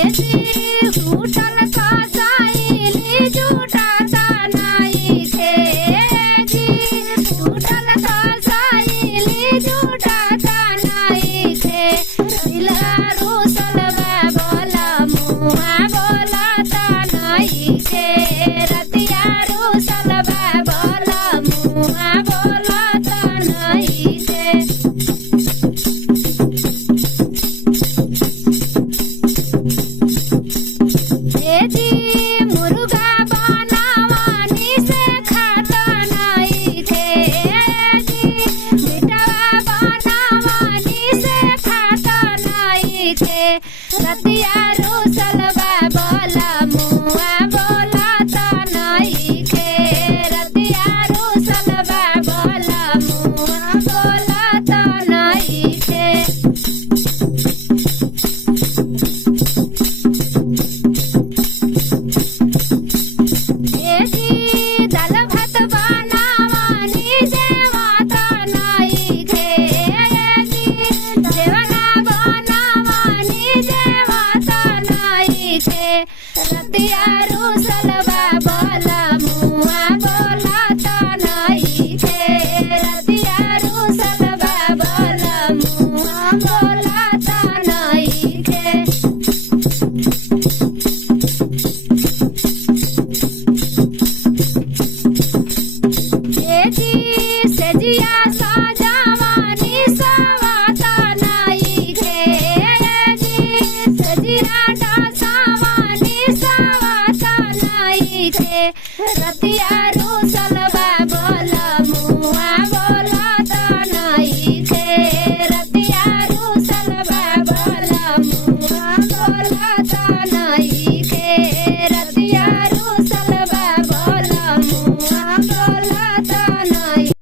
ए जी टूटल का साइली झूठाता नहीं थे जी टूटल का साइली झूठाता नहीं थे दिलवा रूसल बोला मुआ बोलाता नहीं थे रतिया रूसल बोला मुआ बोलाता नहीं थे। ए जी मुर्गा बनावानी से खाता नहीं थे जी मिठवा बनावानी से खाता नहीं थे रतिया रूसल बोला मुआ बोलाता नहीं थे रतिया रूसल बोला मुआ बोलाता नहीं थे। ए जी दाल भात बनावानी जेवाता नहीं थे जी जेवना बनावानी जेवाता नहीं थे रतिया रूसल बोला मुआ बोलाता नहीं थे रतिया रूसल बोला मुआ बोलाता नहीं थे। ए जी सजिया साजावानी सवाता नहीं थे जी सजिया